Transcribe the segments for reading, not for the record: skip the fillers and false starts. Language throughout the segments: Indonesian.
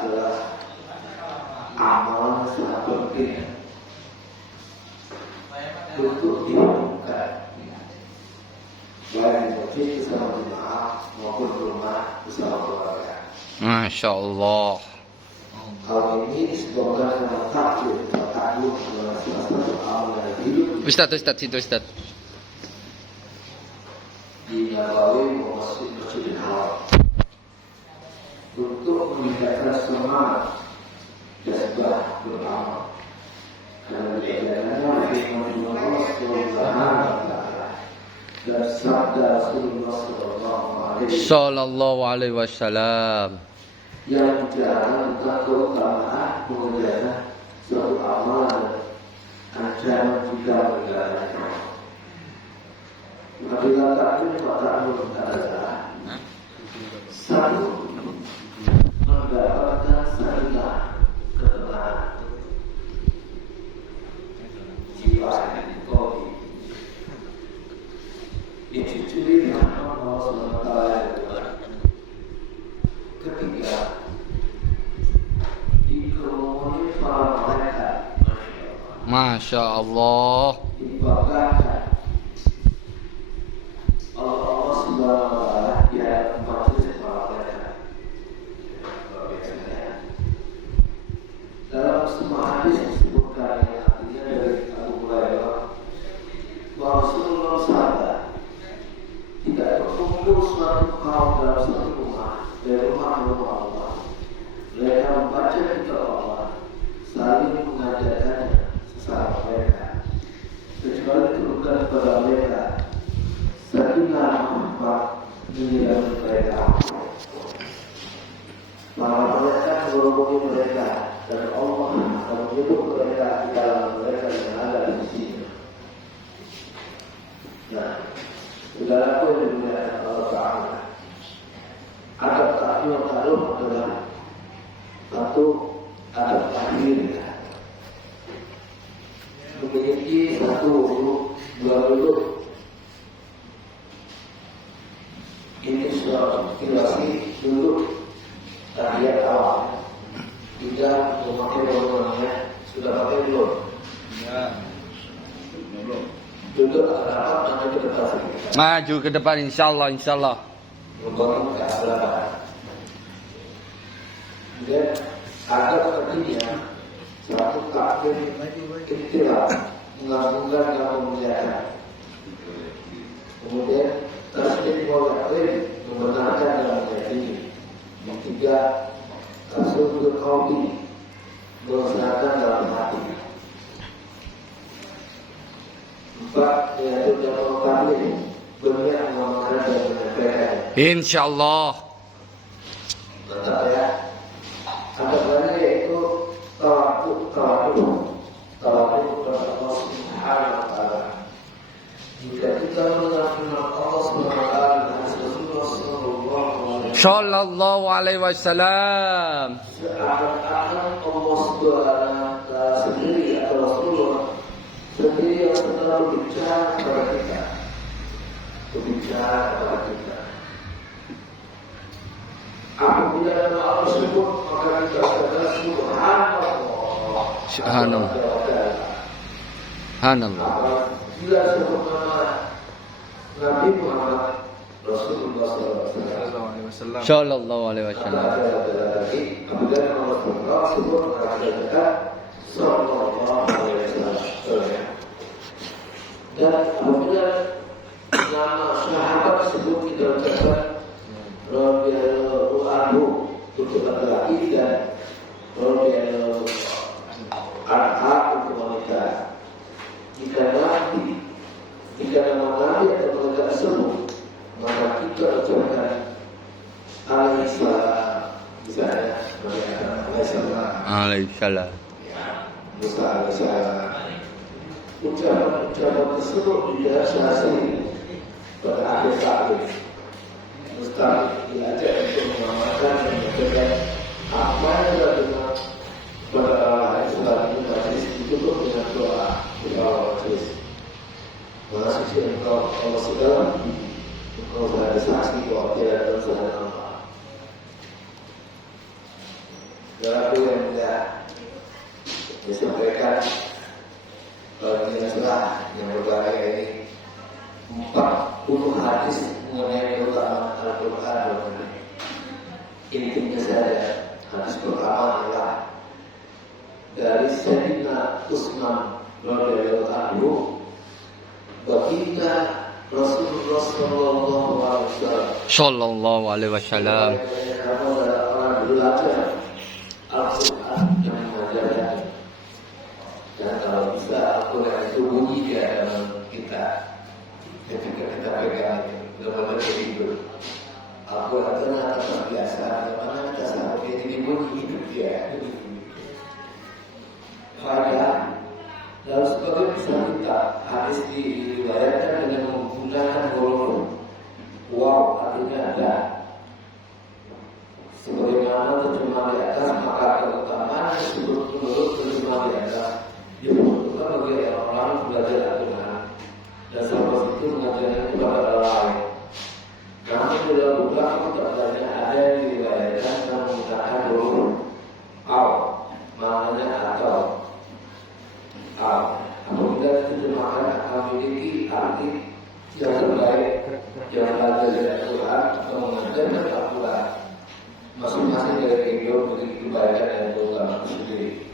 adalah amalan sangat penting untuk dilakukan, baik di masjid bersama jemaah maupun di rumah bersama keluarga. Masya Allah. Hal ini disebabkan karena takdir adalah salah satu amal yang hidup Ustaz, situ Ustaz. di Nabawi maupun Masjidil Haram untuk meningkatkan semangat jazbah beramal. Karena diajarkannya firman Allah Subhanahu wa taala dan sabda Rasulullah Sallallahu alaihi wasallam yang bicara tentang keutamaan mengerjakan suatu amalan ancaman jika menjalankannya. Apabila takdir maka adalah satu mendapatkan sakinah ketenangan jiwa dan qalbi. Dicucuri dengan Allah SWT. Ketiga, dikerumuni para malaikat. Masya Allah. Dibanggakan Allah Subhanahu wa taala di hadapan majelis para malaikat. Dalam semua hadis disebutkan yang artinya dari Abu Hurairah bahwa Rasulullah SAW tidak berkumpul suatu kaum dalam satu rumah dari rumah Allah. Mereka membaca kitab Allah, saling mengajarkannya sesama mereka, kecuali turunkan kepada mereka sakinah rahmat menyertai mereka. Para malaikat menghubungi mereka dan Allah akan menyebut mereka di dalam mereka yang ada di sisinya. Nah, segala pun yang dimuliakan Allah Ta'ala. Adab ta'lim adalah satu adab lahir, memiliki satu dua duduk. Ini sudah ilasi duduk tahiyat awal. Tidak memakai bangunannya, sudah pakai belum? Ya, belum. Duduk rapat dan ke depan. Maju ke depan insyaallah. Membangun ke arah. Dan adab ketiga satu takbir ikhtilaf mengagungkan dan memuliakan. Kemudian tasbih wal takbir membenarkan dan meyakini. Yang tiga tasbih qalbi melaksanakan dalam hati. Empat yaitu jamal tabligh berniat mengamalkan dan menyampaikan. Insyaallah. Mantap ya. Ada lagi yaitu tawakul kepada Allah Subhanahu wa taala. Jika kita mendengar firman Allah Subhanahu wa taala dan Rasulullah Sallallahu alaihi wasallam. seakan-akan Allah Subhanahu wa taala sendiri atau Rasulullah sendiri yang sedang berbicara kepada kita. Apabila nama Allah sebut maka kita katakan Subhanallah. Subhanallah. Apabila sebut nama Nabi Muhammad Rasulullah SAW. Sallallahu alaihi wasallam. Apabila nama Rasulullah sebut maka kita katakan Sallallahu alaihi wasallam. Dan apabila nama sahabat sebut kita ucapkan Radhiyallahu anhu untuk laki-laki dan Radhiyallahu anha untuk wanita. Jika nama Nabi atau mereka tersebut maka kita ucapkan alaihissalam. Misalnya alaihissalam, Alaihissalam. Musa alaihissalam, ucapan-ucapan tersebut didasari pada akhir tahun. Ustaz diajak untuk mengamalkan dan mengerjakan apa yang telah dengar pada Islam ini majlis ditutup dengan doa di awal majlis. Maha suci Engkau Allah segala, Engkau telah saksi bahwa tiada Tuhan selain Allah. Dalam yang tidak disampaikan jelaslah yang berbahaya ini 40 hadis mengenai keutamaan Al-Quran. Intinya saja hadis pertama adalah dari Sayyidina Utsman radhiyallahu anhu, baginda Rasulullah Sallallahu alaihi wasallam. orang belajar Al-Quran dan mengajarkan. Dan kalau bisa Al-Quran itu bunyi di dalam kita ketika kita pegang itu, benar-benar hidup. Al-Quran ternyata terbiasa, bagaimana kita sampai jadi bunyi hidup dia. Faedah dalam sebagai kisah kita, hadis diriwayatkan dengan menggunakan huruf waw, artinya ada. Sebagaimana terjemahan di atas, maka keutamaan tersebut menurut terjemahan di atas dibutuhkan bagi orang belajar Al-Quran dan sampai situ mengajarkan kepada orang lain. Namun dalam beberapa kitab lainnya ada yang diriwayatkan dan menggunakan huruf aw, maknanya atau. Apabila diterjemahkan akan memiliki arti yang terbaik, yang belajar dari Al-Quran atau mengajarkan Al-Quran. Masing-masing dari hidup memiliki kebaikan dan keutamaan sendiri.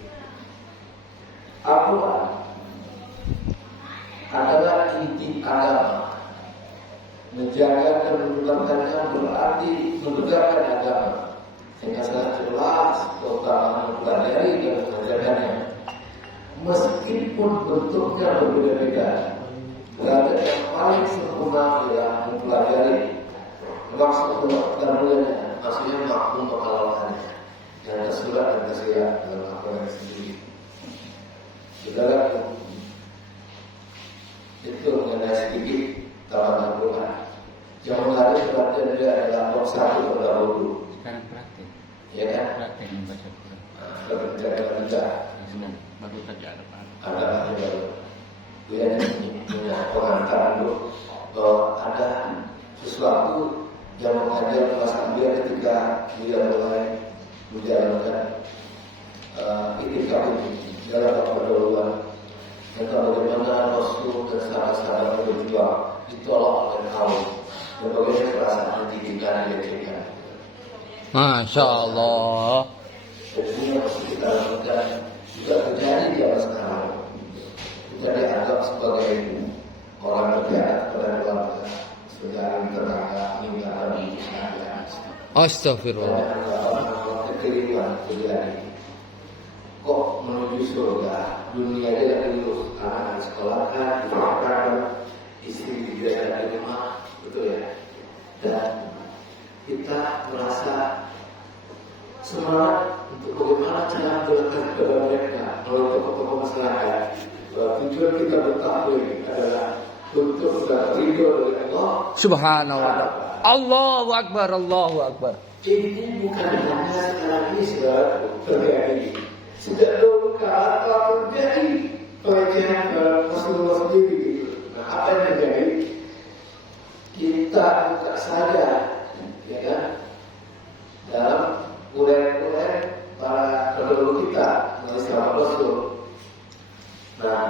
Al-Quran adalah inti agama. Menjaga dan menegakkannya berarti menegakkan agama. Sehingga sangat jelas keutamaan mempelajari dan mengajarkannya. Meskipun bentuknya berbeda-beda, berada yang paling sempurna adalah mempelajari. Maksud dan mulanya, maksudnya makmum pengalamannya yang tersurat dan tersirat dalam Al-Quran sendiri. Saudara, itu mengenai sedikit taman Al-Quran. Yang menarik perhatian dia adalah bab 1 terdahulu. Sekarang praktek. Ya kan? Praktek membaca Quran. Baca. Baru saja ada Pak. Ada baru. Dia punya pengantar dulu bahwa ada sesuatu yang mengajar Mas Amir ketika dia mulai menjalankan itikaf ini dalam pendahuluan tentang bagaimana Rasul dan sahabat-sahabat berjuang ditolak oleh kaum dan bagaimana perasaan didikan dilecehkan. Masya Allah. Dan ini yang harus kita lakukan juga terjadi di atas sekarang. Kita dianggap sebagai orang berkhianat kepada keluarga, saudara tetangga, meninggalkan ibu saja. Astagfirullah. Kekeliruan terjadi. Kok menuju surga? Dunia dia lulus, anak disekolahkan, disekolahkan, istri dijaga di rumah, betul ya? Dan kita merasa semangat untuk bagaimana cara menjelaskan kepada mereka melalui tokoh-tokoh masyarakat bahwa tujuan kita bertakwa adalah untuk ridho dari Allah. Subhanallah. Allahu Akbar, Allahu Akbar. Ini bukan hanya sekarang ini sudah terjadi. Sejak dulu kala telah terjadi pelecehan dalam Rasulullah sendiri gitu. Nah, apa yang terjadi? Kita buka saja, ya kan? Dalam urean-urean para pendahulu kita melalui sahabat Rasul. Nah,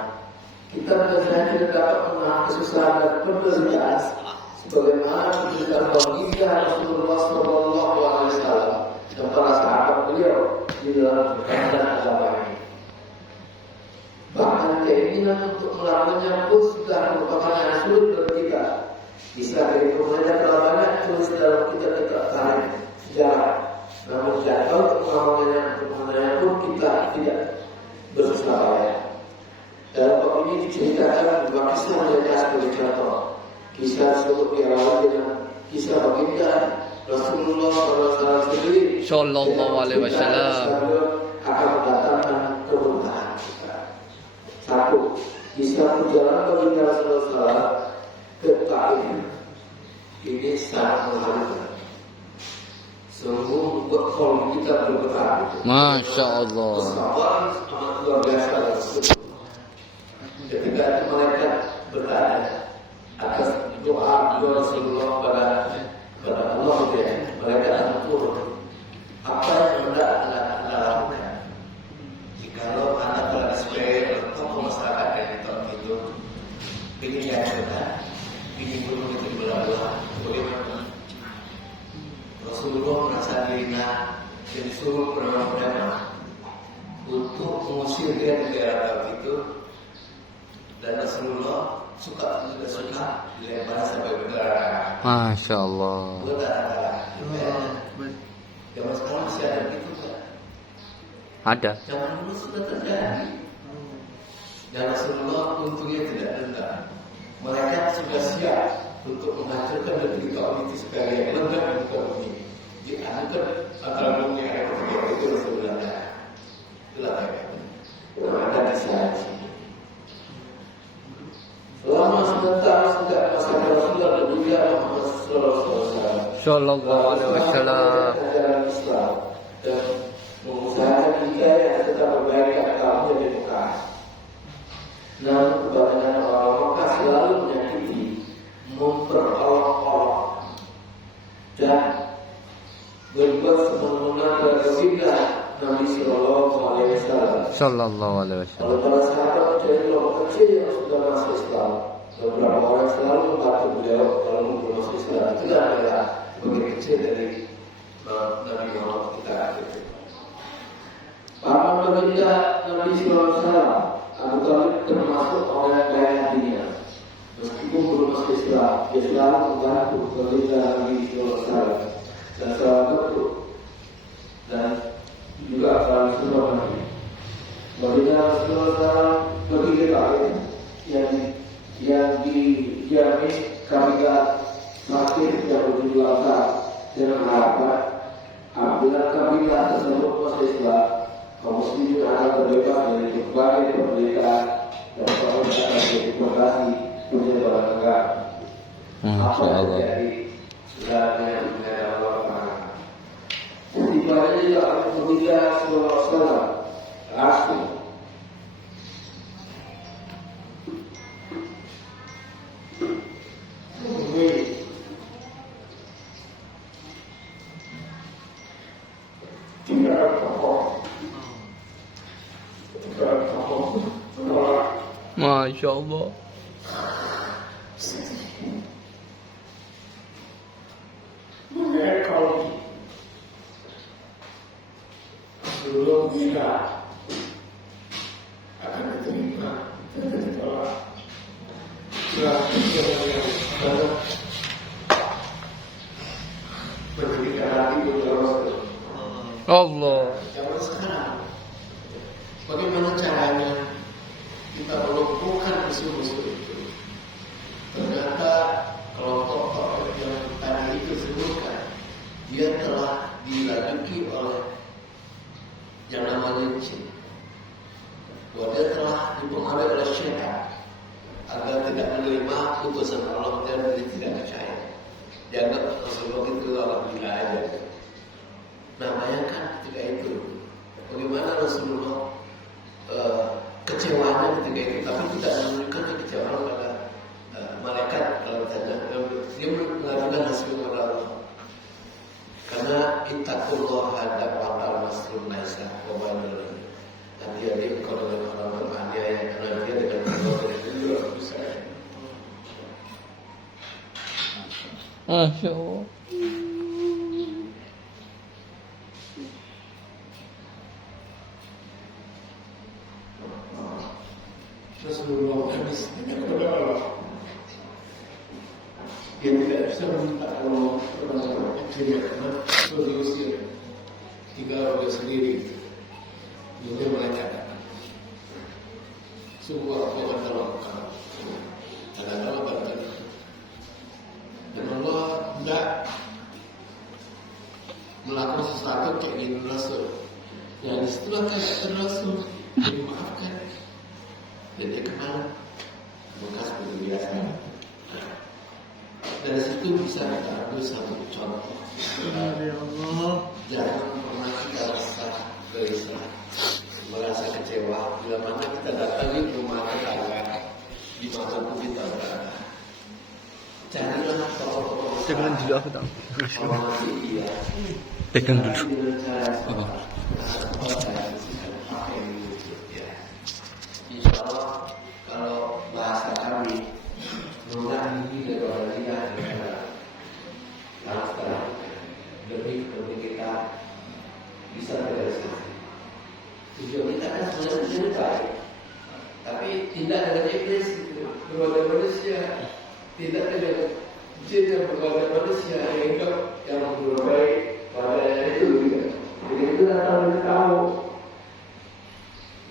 kita benar-benar tidak dapat menahan kesusahan dan penderitaan sebagaimana penderitaan baginda Rasulullah SAW dan para sahabat beliau di dalam keadaan agama ini. Bahkan keinginan untuk melakukannya pun sudah merupakan yang sulit bagi kita. Bisa kehidupannya telah banyak tulis dalam kitab-kitab tarikh sejarah. Namun jadwal untuk mengenai pun kita tidak bersusah payah. Dalam bab ini diceritakan beberapa kisah yang sebagai contoh. Kisah seluruh piarawan dengan kisah baginda Rasulullah SAW sendiri. Sallallahu alaihi wasallam. Akan mendatangkan keberkahan kita. Satu, Islam berjalan bagi Rasulullah ke Taif. Ini sangat mengharukan. Sungguh membuat kolom kita bergetar. Masya Allah. Kesabaran amat luar biasa tersebut. Ketika itu mereka bertanya atas doa Rasulullah pada Allah, mereka akan turun. Apa yang hendak anda lakukan? Jikalau anda telah display tokoh masyarakat yang di tahun itu, ingin dihasilkan, ingin gunung itu belah-belah, bagaimana? Rasulullah merasa dirinya dan disuruh perdana untuk mengusir dia di daerah itu, dan Rasulullah suka tidak suka dilempar sampai berdarah. Masya Allah. Zaman sekarang masih ada begitu kan? Ada. Zaman dulu sudah terjadi. Dan Rasulullah untungnya tidak dendam. Mereka sudah siap untuk menghancurkan negeri kaum itu sekalian lengkap di muka bumi. Diangkat antara dunia yang ketiga itu Rasulullah. Itulah mereka disayang. Selama sebentar sejak masa Rasulullah dan juga Muhammad Sallallahu alaihi wasallam. Ajaran Islam dan mengusahakan kita yang tetap berbaikat kaumnya di Mekah. Namun kebanyakan orang Mekah selalu menyakiti, memperolok-olok dan berbuat semena-mena berbeda Nabi Sallallahu Alaihi Wasallam. Sallallahu alaihi wasallam. Kalau para sahabat mencari kelompok kecil yang sudah masuk Islam, beberapa orang selalu membantu beliau kalau belum masuk Islam. Itulah adalah bagian kecil dari Nabi Muhammad kita. Para baginda Nabi Sallallahu Alaihi Wasallam, Abu Talib termasuk orang yang baik hatinya. Meskipun belum masuk Islam, dia selalu membantu baginda Nabi Sallallahu Alaihi Wasallam dan selalu betul dan juga selalu support Nabi. Baginda Rasulullah pergi ke Taif yang dijamin kabinet fakir yang berjumlah besar dengan harapan apabila kabinet tersebut masuk Islam, kaum muslimin akan terbebas dari berbagai penderitaan dan perbuatan demokrasi penyebaran negara. Apa yang terjadi sudah dengan Allah Taala. Tibanya juga Baginda Rasulullah asli. Masya Allah. Sebelum kita akan diterima dan ditolak. Berarti yang baru berbeda hati berdoa. Allah. Zaman sekarang, bagaimana caranya kita melumpuhkan musuh-musuh itu? Ternyata kelompok yang tadi itu sebutkan, dia telah diladuki oleh yang namanya jin. Bahwa dia telah dipengaruhi oleh syaitan agar tidak menerima putusan Allah dan dia tidak percaya. Dianggap Rasulullah itu Allah gila aja. Nah, bayangkan ketika itu bagaimana Rasulullah kecewanya ketika itu, tapi tidak menunjukkan kekecewaan pada malaikat kalau ditanya. Dia mengatakan hasil kepada Allah. Karena ittaqullah hadap waqal masrul naisa wa badal. Nanti ada kalau dengan orang beraniaya karena dia dengan Allah dan dia bisa. Masya Allah. Rasulullah habis kepada Allah. Dia tidak bisa meminta Allah kepada dia karena diusir, tinggal oleh sendiri. Dia mengatakan, sungguh aku akan tolong kamu. Kata-kata berkata, dan Allah tidak melakukan sesuatu keinginan Rasul. Yang disitulah kata Rasul, dimaafkan. Dan dia kenal bekas biasa. Dari situ bisa kita ambil satu contoh. Ya Allah. Jangan pernah kita gelisah, merasa kecewa bila mana kita datangi rumah tetangga di mana pun kita berada. Carilah tokoh-tokoh Pegang dulu aku tahu. hormati dia. Pegang dulu. Dengan cara Apa? Insya Allah kalau bahasa kami murah ini daripada lidah daripada langsung lebih kita bisa terrealisasi. Tujuan kita kan sebenarnya tidak baik, tapi tidak ada iblis kepada manusia, tidak ada jin yang kepada manusia yang berbaik pada itu. Jadi itu datang dari kamu.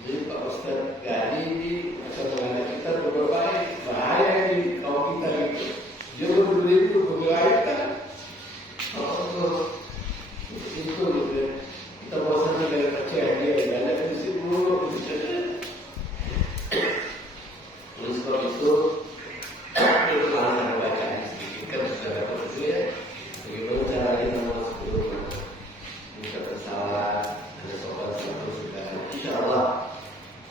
Jadi Pak Ustaz Gani ini sebenarnya kita berbaik, bahaya di kaum kita itu. Dia berdiri itu berbaik. Itu kita bosan dengan percaya dia dan ada di situ dulu. Oleh sebab itu kita akan baca sedikit secara ya. Bagaimana cara kita masuk ke rumah, minta kesalahan, ada soal satu segala. Insya Allah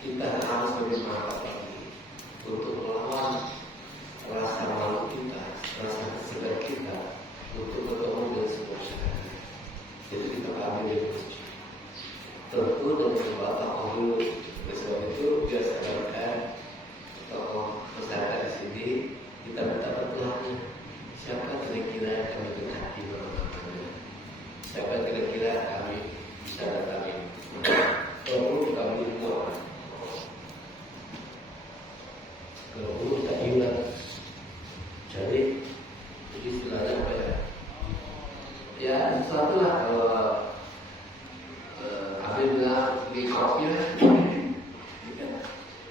kita harus bermanfaat lagi untuk melawan rasa malu kita, rasa kesegan kita untuk bertemu dengan sebuah syariat. Jadi kita ambil dari kunci. Tentu dengan sebuah dulu. Oleh sebab itu biasa sadarkan tokoh masyarakat di sini kita minta bantuannya. Siapa kira-kira yang kami dekati bersama-sama? Siapa kira-kira kami bisa datangi? Kalau kami buat, kalau kita hilang, jadi istilahnya apa ya? Ya sesuatu lah kalau Habib bilang beli kopi lah.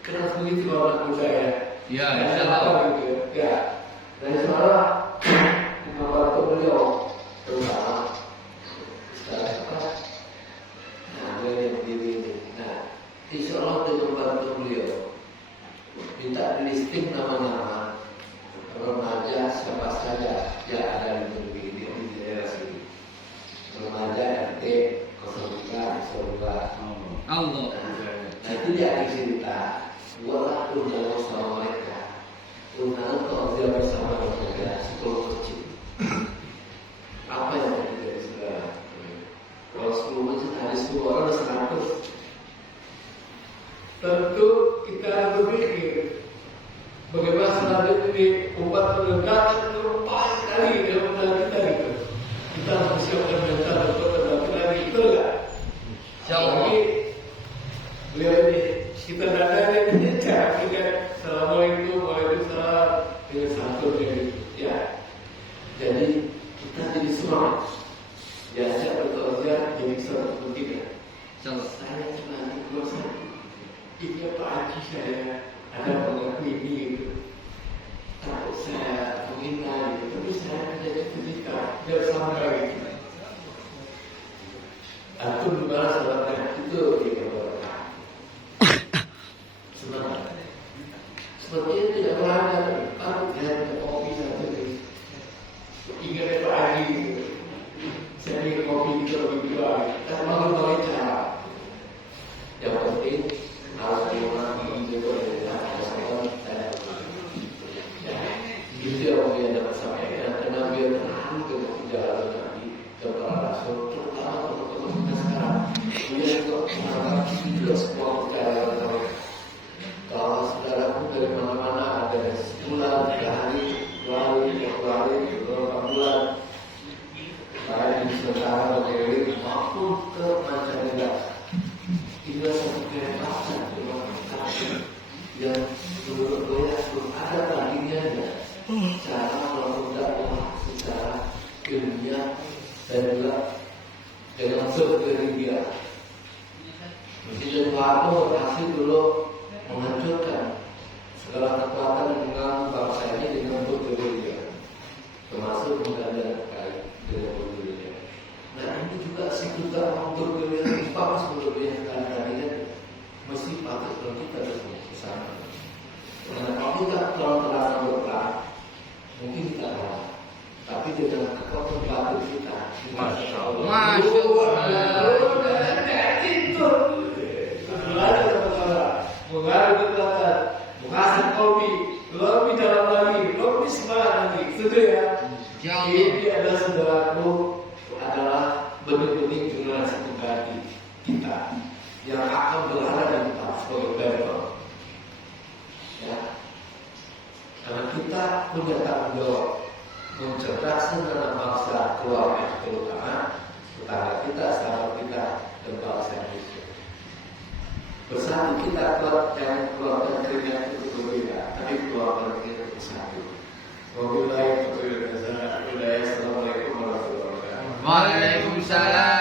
Keras begitu kalau anak muda ya. Ya, insya Allah. Gitu. Ya. Dan suara membantu beliau terutama sekarang apa? Nah, beliau yang berdiri ini. Nah, insya Allah dengan bantu beliau minta listing nama-nama remaja siapa saja yang ada di daerah sini. Remaja RT 03 Allah. Nanti dia akan cerita buatlah undangan sama mereka. Undangan kalau dia bersama mereka sepuluh kecil. Apa yang terjadi sekarang? Kalau 10 masjid ada 10 orang 100. Tentu kita berpikir bagaimana selanjutnya ini umat menegakkan paling kali dalam mental kita gitu. Kita harus bersiapkan mental untuk menegakkan lagi itu enggak? Jadi beliau ini kita datang ini cara kita assalamualaikum waalaikumsalam dengan satu ya. Jadi kita jadi semangat. Ya saya bertausiah jadi satu tidak. Saya cuma keluar satu. Iya Pak Haji saya ada pengaku ini gitu. Takut saya menghina gitu. Tapi saya menjadi ketika dia sampai gitu. Aku dibalas sahabatnya itu dia berkata. Sebenarnya sepertinya tidak berada. Aku lihat kopi satu ini. Ingat Pak Haji gitu. Saya ingin kopi itu lebih dua. Dan mau cara. Yang penting harus diulangi itu adalah kesalahan dan itu yang dia dapat sampaikan karena dia terang ke jalan Nabi kepada Rasul terutama untuk kita sekarang dia juga menganggap tidak semua percaya kalau saudaraku dari mana-mana ada sebulan, 3 hari, 2 hari, 3 hari, beberapa bulan baik di Nusantara atau maupun ke mancanegara. Inilah satu kehebasan yang menurut saya belum ada tandingannya cara melakukan dakwah secara ilmiah dan juga dengan sebenarnya. Presiden Soeharto berhasil dulu menghancurkan segala kekuatan yang mengganggu bangsa ini dengan berbeda, termasuk menggandeng terkait dengan berbeda. Nah ini juga juga berbeda bagus berbeda kali-kali mesti patut kalau kita harus bersama. Karena kalau kita terang-terangan berperang, mungkin kita kalah. Tapi dengan kekuatan batin kita, Masya Allah. Itu mengalir kekuatan, mengasah kopi, lebih dalam lagi, lebih semangat lagi, gitu ya. Ini adalah saudaraku, adalah benih-benih generasi pengganti kita yang akan berada di depan sebagai level. Ya, karena kita punya tanggung jawab mencerdaskan anak bangsa, keluarga, terutama tetangga kita, sahabat kita, dan bangsa Indonesia. Bersatu kita kuat, jangan keluarkan keringat itu berbeda, tapi keluarkan keringat bersatu. Wabillahi taufiq wal hidayah. Assalamualaikum warahmatullahi wabarakatuh. Waalaikumsalam.